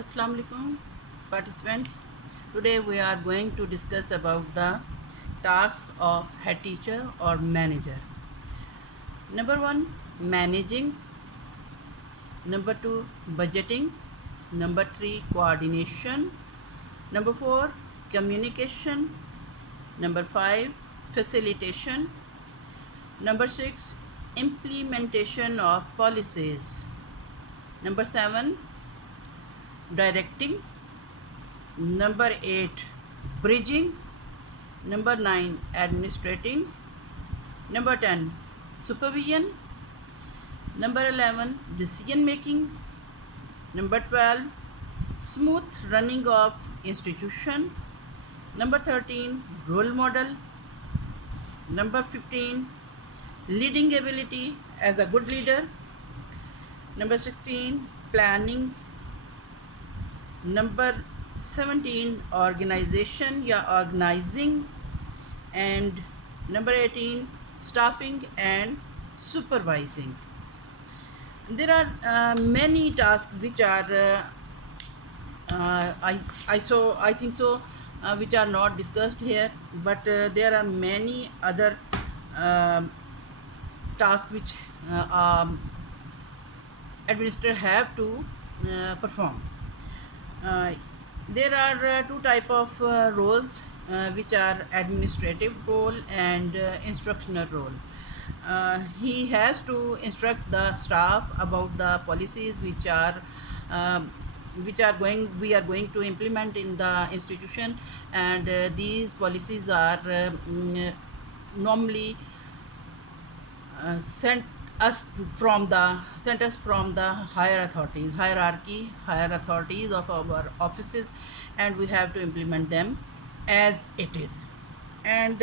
Assalamu alaikum participants. Today we are going to discuss about the task of head teacher or manager. Number 1, managing. Number 2, budgeting. Number 3, coordination. Number 4, communication. Number 5, facilitation. Number 6, implementation of policies. Number 7, directing. Number 8, bridging. Number 9, administrating. Number 10, supervision. Number 11, decision making. Number 12, smooth running of institution. Number 13, role model. Number 15, leading ability as a good leader. Number 16, planning. Number 17, organization या organizing. And number 18, staffing and supervising. There are many tasks which are I think so which are not discussed here, but there are many other uh, tasks which administrator have to perform. Uh, there are two type of roles which are administrative role and instructional role. He has to instruct the staff about the policies uh, which are going we are going to implement in the institution, and these policies are normally sent us from the higher authorities of our offices, and we have to implement them as it is. And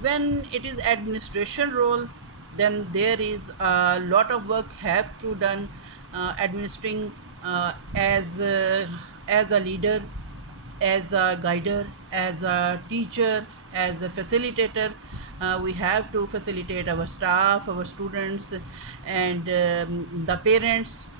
when it is administration role, then there is a lot of work have to done administering as a leader, as a guider, as a teacher, as a facilitator. We have to facilitate our staff, our students, and the parents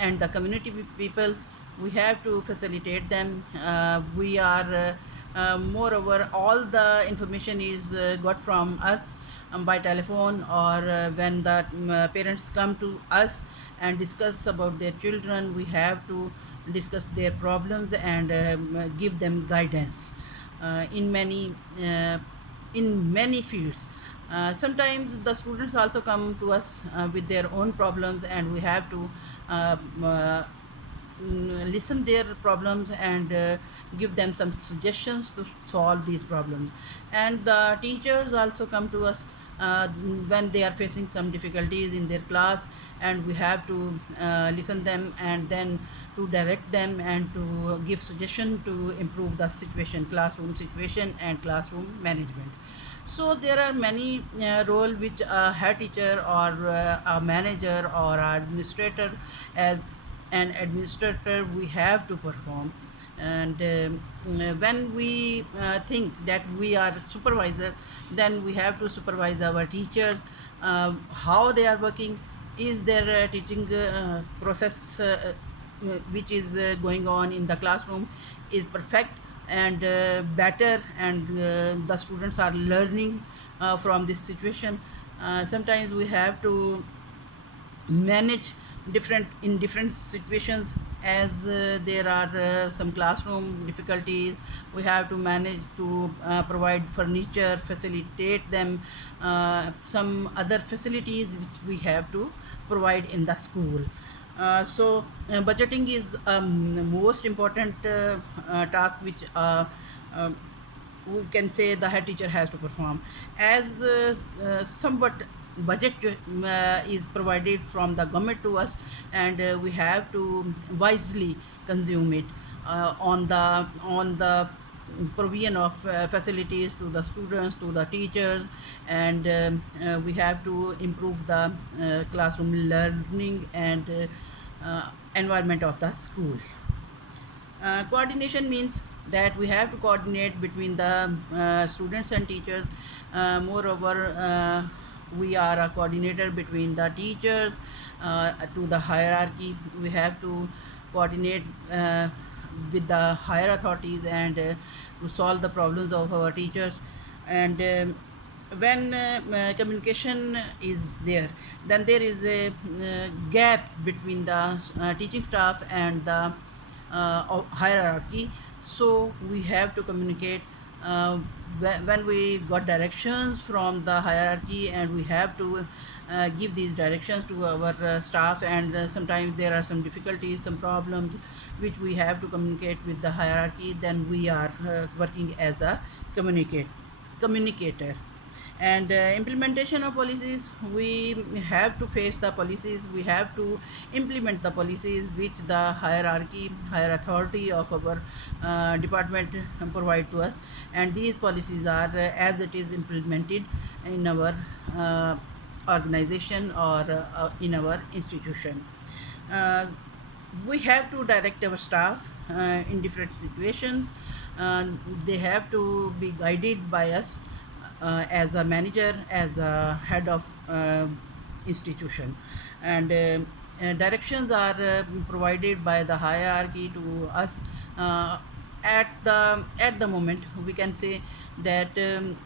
and the community people. We have to facilitate them. We are moreover, all the information is got from us by telephone, or when the parents come to us and discuss about their children, we have to discuss their problems and give them guidance uh, in many uh, in many fields. Sometimes the students also come to us with their own problems, and we have to uh, uh, listen their problems and give them some suggestions to solve these problems. And the teachers also come to us when they are facing some difficulties in their class, and we have to listen them and then to direct them and to give suggestion to improve the situation, classroom situation and classroom management. So there are many role which a head teacher or a manager or a administrator, as an administrator, we have to perform. And when we think that we are supervisor, then we have to supervise our teachers, how they are working, is their teaching process which is going on in the classroom is perfect and better, and the students are learning from this situation. Sometimes we have to manage different situations, as there are some classroom difficulties. We have to manage to provide furniture, facilitate them, some other facilities which we have to provide in the school. Budgeting is the most important task which we can say the head teacher has to perform, as somewhat budget is provided from the government to us, and we have to wisely consume it on the provision of facilities to the students, to the teachers, and we have to improve the classroom learning and environment of the school. Coordination means that we have to coordinate between the students and teachers. Moreover, we are a coordinator between the teachers to the hierarchy. We have to coordinate with the higher authorities and to solve the problems of our teachers. And when communication is there, then there is a gap between the teaching staff and the hierarchy. So we have to communicate when we got directions from the hierarchy, and we have to give these directions to our staff. And sometimes there are some difficulties, some problems which we have to communicate with the hierarchy. Then we are working as a communicator. And implementation of policies, we have to face the policies, we have to implement the policies which the higher authority of our department provide to us. And these policies are as it is implemented in our uh, organization or in our institution. uh, we have to direct our staff in different situations. uh, they have to be guided by us as a manager, as a head of institution. And directions are provided by the hierarchy to us uh, at the moment. We can say that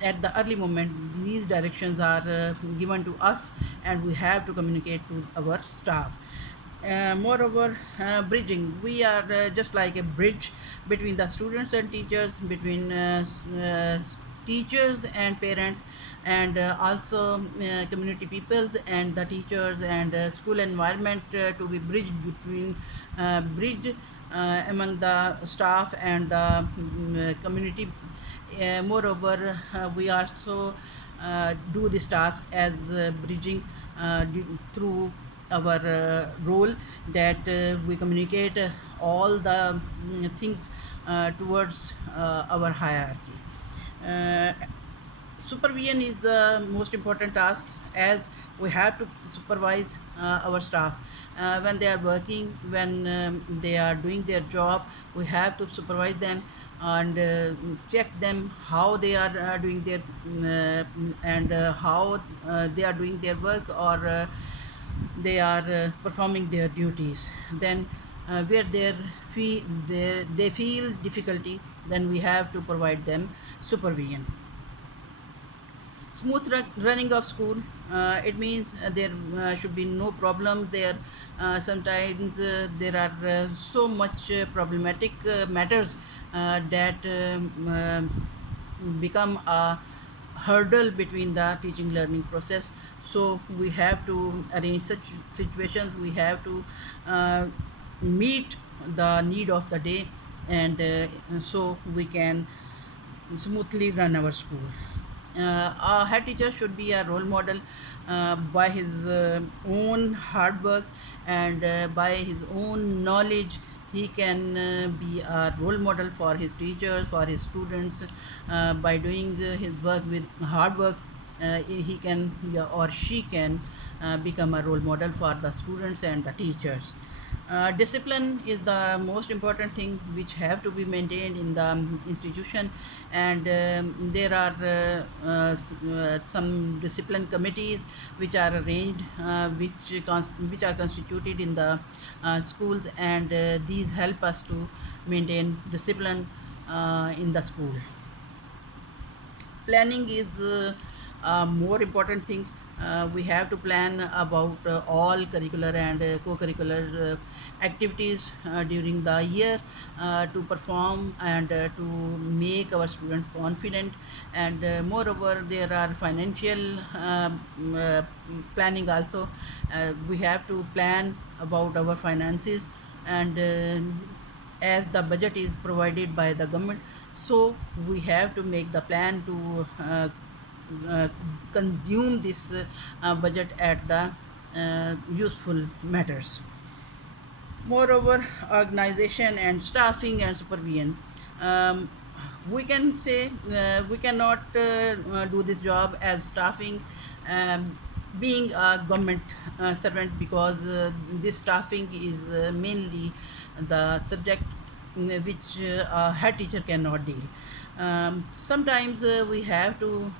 at the early moment these directions are given to us, and we have to communicate to our staff. Moreover, bridging, we are just like a bridge between the students and teachers, between teachers and parents, and also community peoples and the teachers, and school environment to be bridged among the staff and the community. Moreover, we also do this task as bridging through our role, that we communicate all the things towards our hierarchy. Uh, Supervision is the most important task, as we have to supervise our staff when they are working, when they are doing their job. We have to supervise them and check them how they are doing their and how they are doing their work, or they are performing their duties. Then where they feel difficulty, then we have to provide them supervision. Smooth running of school, it means there should be no problem there. Sometimes there are so much problematic matters that become a hurdle between the teaching learning process. So we have to arrange such situations, we have to uh, meet the need of the day, and so we can smoothly run our school. A head teacher should be a role model by his own hard work, and by his own knowledge. He can be a role model for his teachers, for his students. By doing his work with hard work, he can, yeah, or she can become a role model for the students and the teachers. Discipline is the most important thing which have to be maintained in the institution. And there are some discipline committees which are arranged, which are constituted in the schools, and these help us to maintain discipline in the school. Planning is a more important thing. We have to plan about all curricular and co-curricular activities during the year to perform and to make our students confident. And moreover, there are financial planning also. We have to plan about our finances, and as the budget is provided by the government, so we have to make the plan to uh, consume this budget at the useful matters. Moreover, organization and staffing and supervision. Um, we can say we cannot do this job as staffing, um, being a government servant, because this staffing is mainly the subject which a head teacher cannot deal. Sometimes we have to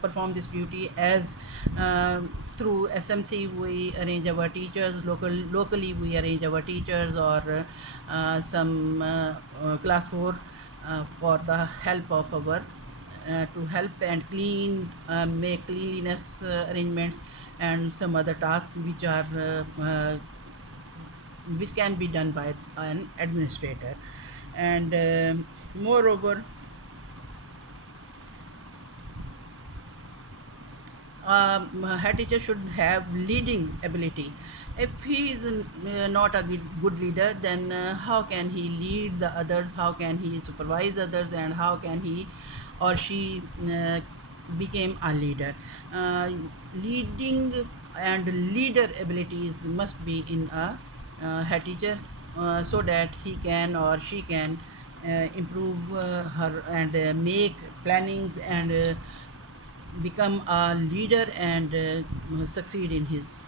perform this duty as through SMC we arrange our teachers, locally we arrange our teachers, or some class 4 for the help of our to help and clean, make cleanliness arrangements, and some other tasks which can be done by an administrator. And moreover, head teacher should have leading ability. If he is not a good leader, then how can he lead the others? How can he supervise others? And how can he or she became a leader? Uh, Leading and leader abilities must be in a head teacher, so that he can or she can improve her and make plannings and become a leader and succeed in his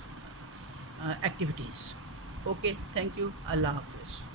activities. Okay, thank you. Allah Hafiz.